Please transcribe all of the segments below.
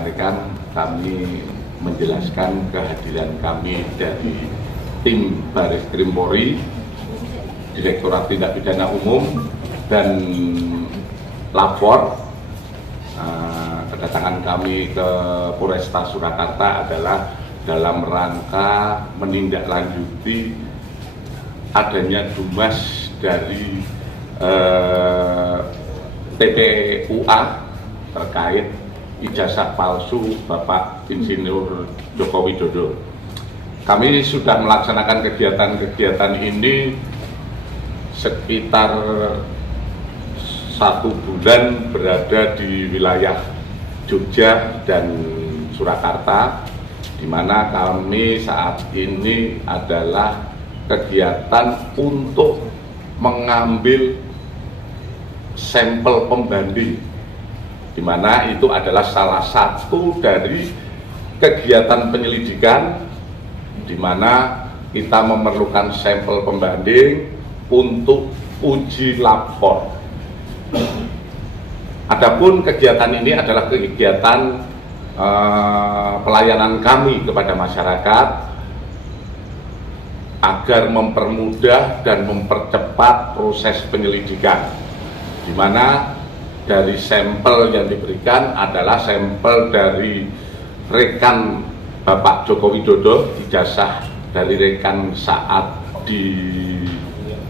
rekan-rekan, kami menjelaskan kehadiran kami dari tim Baris Krim Polri, Direktorat Tindak Pidana Umum, dan lapor. Kedatangan kami ke Polresta Surakarta adalah dalam rangka menindaklanjuti adanya dumas dari TPUA terkait ijazah palsu Bapak Insinyur Joko Widodo. Kami sudah melaksanakan kegiatan-kegiatan ini sekitar 1 bulan berada di wilayah Jogja dan Surakarta, di mana kami saat ini adalah kegiatan untuk mengambil sampel pembanding, di mana itu adalah salah satu dari kegiatan penyelidikan, di mana kita memerlukan sampel pembanding untuk uji lapor. Adapun kegiatan ini adalah kegiatan pelayanan kami kepada masyarakat agar mempermudah dan mempercepat proses penyelidikan, di mana dari sampel yang diberikan adalah sampel dari rekan Bapak Joko Widodo, ijazah dari rekan saat di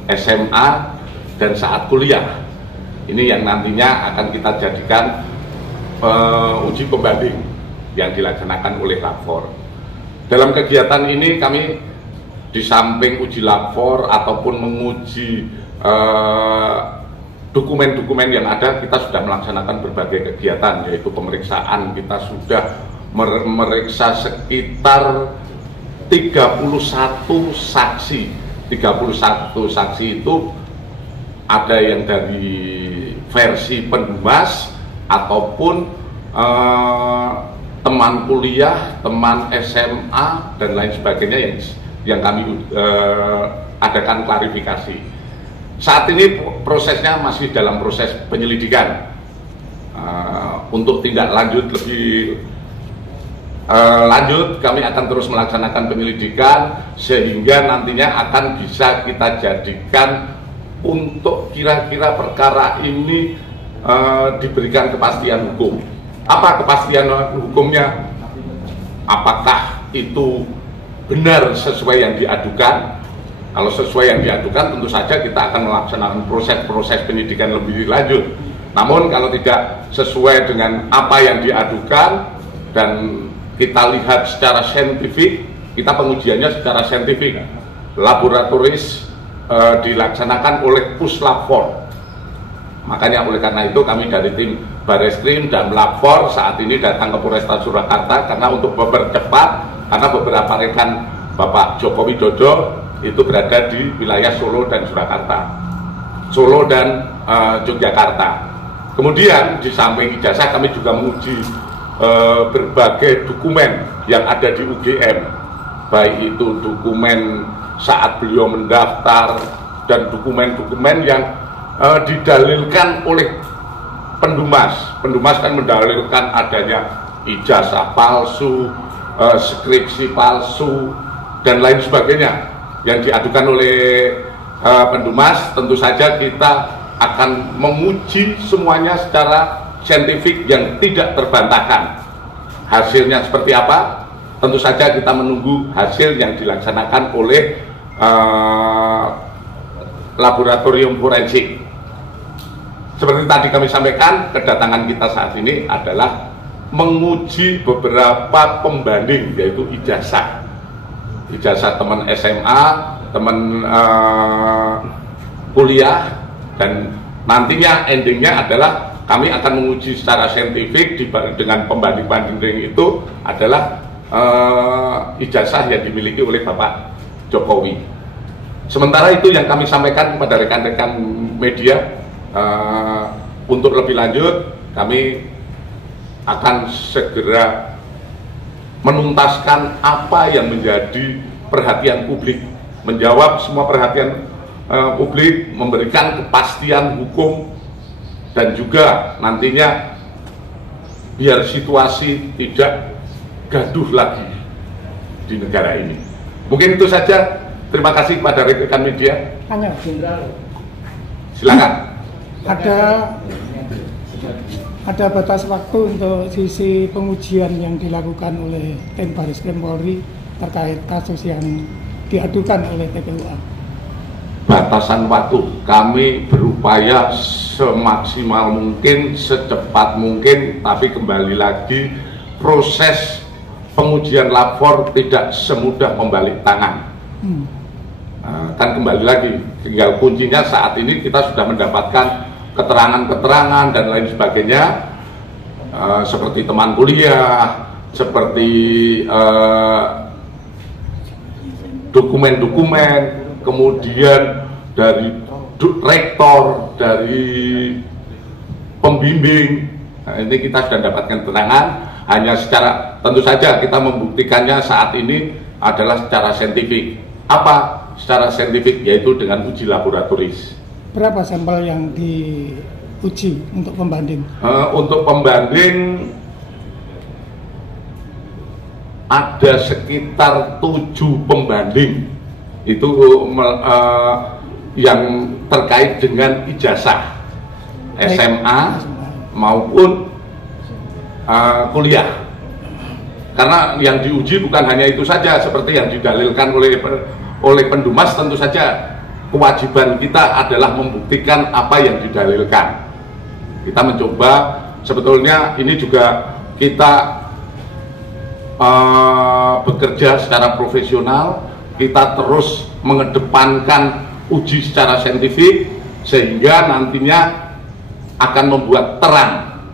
SMA dan saat kuliah. Ini yang nantinya akan kita jadikan uji pembanding yang dilaksanakan oleh lapor. Dalam kegiatan ini kami di samping uji lapor ataupun menguji dokumen-dokumen yang ada, kita sudah melaksanakan berbagai kegiatan, yaitu pemeriksaan. Kita sudah memeriksa sekitar 31 saksi. 31 saksi itu ada yang dari versi pendumas ataupun teman kuliah, teman SMA dan lain sebagainya yang kami adakan klarifikasi. Saat ini prosesnya masih dalam proses penyelidikan. Untuk tindak lanjut lebih lanjut, kami akan terus melaksanakan penyelidikan sehingga nantinya akan bisa kita jadikan untuk kira-kira perkara ini diberikan kepastian hukum. Apa kepastian hukumnya? Apakah itu benar sesuai yang diadukan? Kalau sesuai yang diadukan, tentu saja kita akan melaksanakan proses penyidikan lebih lanjut. Namun kalau tidak sesuai dengan apa yang diadukan dan kita lihat secara saintifik, kita pengujiannya secara saintifik, laboratoris, dilaksanakan oleh Puslapfor. Makanya oleh karena itu kami dari tim Bareskrim dan Lapor saat ini datang ke Polresta Surakarta karena untuk mempercepat, karena beberapa rekan Bapak Joko Widodo itu berada di wilayah Solo dan Surakarta, Solo dan Yogyakarta. Kemudian di samping ijazah kami juga menguji berbagai dokumen yang ada di UGM, baik itu dokumen saat beliau mendaftar dan dokumen-dokumen yang didalilkan oleh pendumas. Pendumas kan mendalilkan adanya ijazah palsu, skripsi palsu dan lain sebagainya yang diadukan oleh pendumas. Tentu saja kita akan menguji semuanya secara saintifik yang tidak terbantahkan. Hasilnya seperti apa? Tentu saja kita menunggu hasil yang dilaksanakan oleh laboratorium forensik. Seperti tadi kami sampaikan, kedatangan kita saat ini adalah menguji beberapa pembanding, yaitu ijazah teman SMA, teman kuliah, dan nantinya endingnya adalah kami akan menguji secara saintifik dengan pembanding-pembanding itu adalah ijazah yang dimiliki oleh Bapak Jokowi. Sementara itu yang kami sampaikan kepada rekan-rekan media, untuk lebih lanjut kami akan segera menuntaskan apa yang menjadi perhatian publik, menjawab semua perhatian publik, memberikan kepastian hukum, dan juga nantinya biar situasi tidak gaduh lagi di negara ini. Mungkin itu saja. Terima kasih kepada rekan media. Hanya Silakan. Ada batas waktu untuk sisi pengujian yang dilakukan oleh tim Barreskrim Polri terkait kasus yang diadukan oleh TPUA. Batasan waktu, kami berupaya semaksimal mungkin, secepat mungkin, tapi kembali lagi proses pengujian lapor tidak semudah membalik tangan. Kan kembali lagi, tinggal kuncinya saat ini kita sudah mendapatkan keterangan-keterangan dan lain sebagainya, seperti teman kuliah, seperti dokumen-dokumen, kemudian dari rektor, dari pembimbing. Nah, ini kita sudah dapatkan keterangan, hanya secara, tentu saja kita membuktikannya saat ini adalah secara saintifik. Apa secara saintifik? Yaitu dengan uji laboratoris. Berapa sampel yang diuji untuk pembanding? Untuk pembanding ada sekitar 7 pembanding itu yang terkait dengan ijazah SMA maupun kuliah. Karena yang diuji bukan hanya itu saja, seperti yang didalilkan oleh Pendumas, tentu saja kewajiban kita adalah membuktikan apa yang didalilkan. Kita mencoba, sebetulnya ini juga kita bekerja secara profesional, kita terus mengedepankan uji secara saintifik, sehingga nantinya akan membuat terang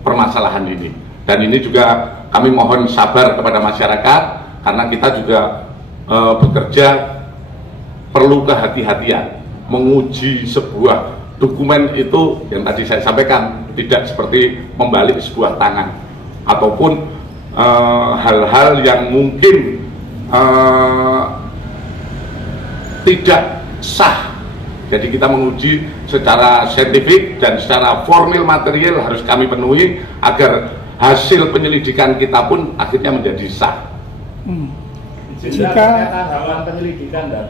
permasalahan ini. Dan ini juga kami mohon sabar kepada masyarakat, karena kita juga bekerja perlu kehati-hatian. Menguji sebuah dokumen itu yang tadi saya sampaikan, tidak seperti membalik sebuah tangan, ataupun hal-hal yang mungkin tidak sah. Jadi kita menguji secara saintifik dan secara formil material harus kami penuhi agar hasil penyelidikan kita pun akhirnya menjadi sah. Jika tahapan penyelidikan dan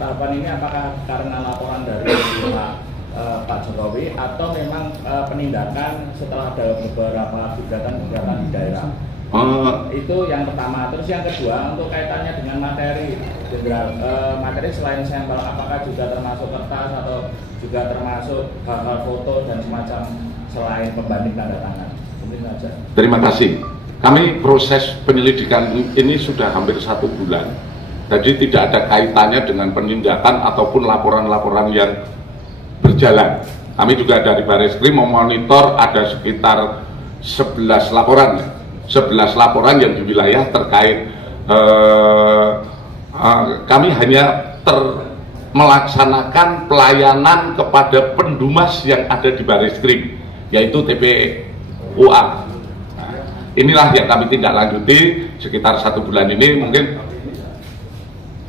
tahapan ini apakah karena laporan dari Pak Jokowi atau memang penindakan setelah ada beberapa gugatan-gugatan di daerah? Itu yang pertama. Terus yang kedua, untuk kaitannya dengan materi, materi selain sampel, apakah juga termasuk kertas atau juga termasuk hal-hal foto dan semacam selain pembanding tanda tangan? Mungkin saja. Terima kasih. Kami proses penyelidikan ini sudah hampir 1 bulan, jadi tidak ada kaitannya dengan penindakan ataupun laporan-laporan yang berjalan. Kami juga dari Barreskrim memonitor ada sekitar 11 laporan yang di wilayah terkait. Kami hanya melaksanakan pelayanan kepada Pendumas yang ada di Barreskrim, yaitu TPUA. Inilah yang kami tindak lanjuti sekitar 1 bulan ini. Mungkin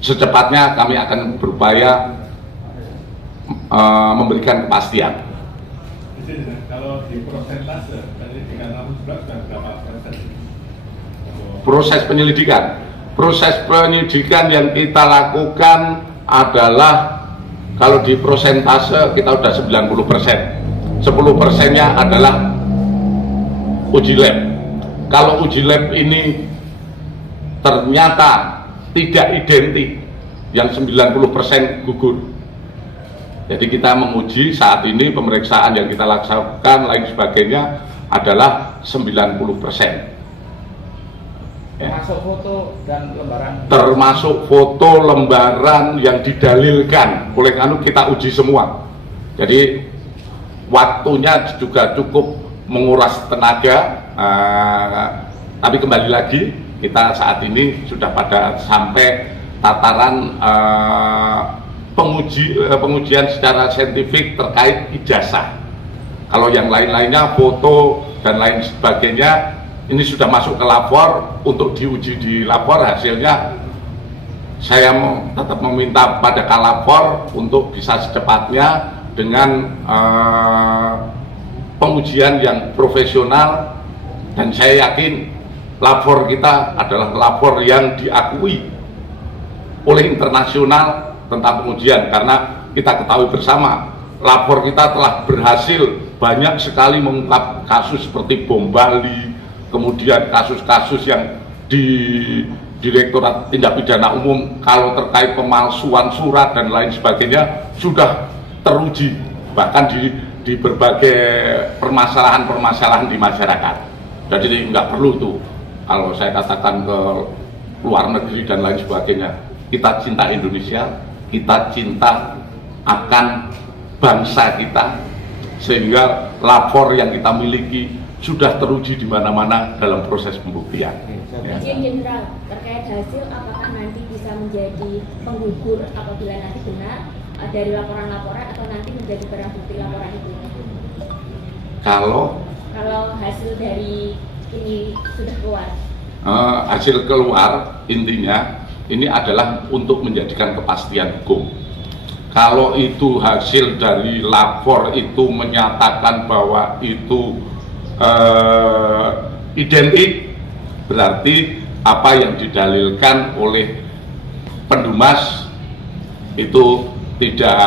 secepatnya kami akan berupaya memberikan kepastian. Kalau di persentase penyelidikan berapa persen? Proses penyelidikan yang kita lakukan adalah, kalau di persentase kita sudah 90%. 10%-nya adalah uji lab. Kalau uji lab ini ternyata tidak identik, yang 90% gugur. Jadi kita menguji saat ini, pemeriksaan yang kita laksanakan lain sebagainya adalah 90%. Termasuk foto dan lembaran? Termasuk foto, lembaran yang didalilkan. Oleh karena kita uji semua. Jadi waktunya juga cukup menguras tenaga. Tapi kembali lagi, kita saat ini sudah pada sampai tataran pengujian secara saintifik terkait ijazah. Kalau yang lain-lainnya, foto dan lain sebagainya, ini sudah masuk ke lapor untuk diuji di lapor. Hasilnya saya tetap meminta pada kalapor untuk bisa secepatnya dengan pengujian yang profesional Dan saya yakin lapor kita adalah lapor yang diakui oleh internasional tentang pengujian, karena kita ketahui bersama lapor kita telah berhasil banyak sekali mengungkap kasus seperti bom Bali, kemudian kasus-kasus yang di Direktorat Tindak Pidana Umum kalau terkait pemalsuan surat dan lain sebagainya sudah teruji bahkan di berbagai permasalahan-permasalahan di masyarakat. Jadi nggak perlu tuh kalau saya katakan ke luar negeri dan lain sebagainya. Kita cinta Indonesia, kita cinta akan bangsa kita, sehingga lapor yang kita miliki sudah teruji di mana-mana dalam proses pembuktian. Izin Jenderal, terkait hasil apakah nanti bisa menjadi penggugur apabila nanti benar dari laporan-laporan atau nanti menjadi barang bukti laporan itu? Kalau hasil dari ini sudah keluar? Hasil keluar intinya ini adalah untuk menjadikan kepastian hukum. Kalau itu hasil dari lapor itu menyatakan bahwa itu identik, berarti apa yang didalilkan oleh pendumas itu tidak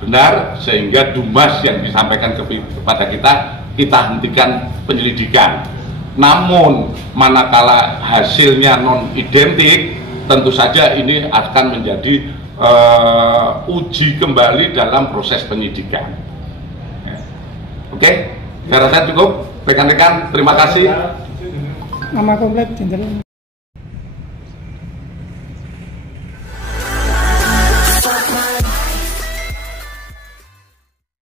benar, sehingga dumas yang disampaikan kepada kita hentikan penyelidikan. Namun manakala hasilnya non identik, tentu saja ini akan menjadi uji kembali dalam proses penyidikan. Oke, saya rasa cukup. Rekan-rekan, terima kasih. Nama komplit Jenderal.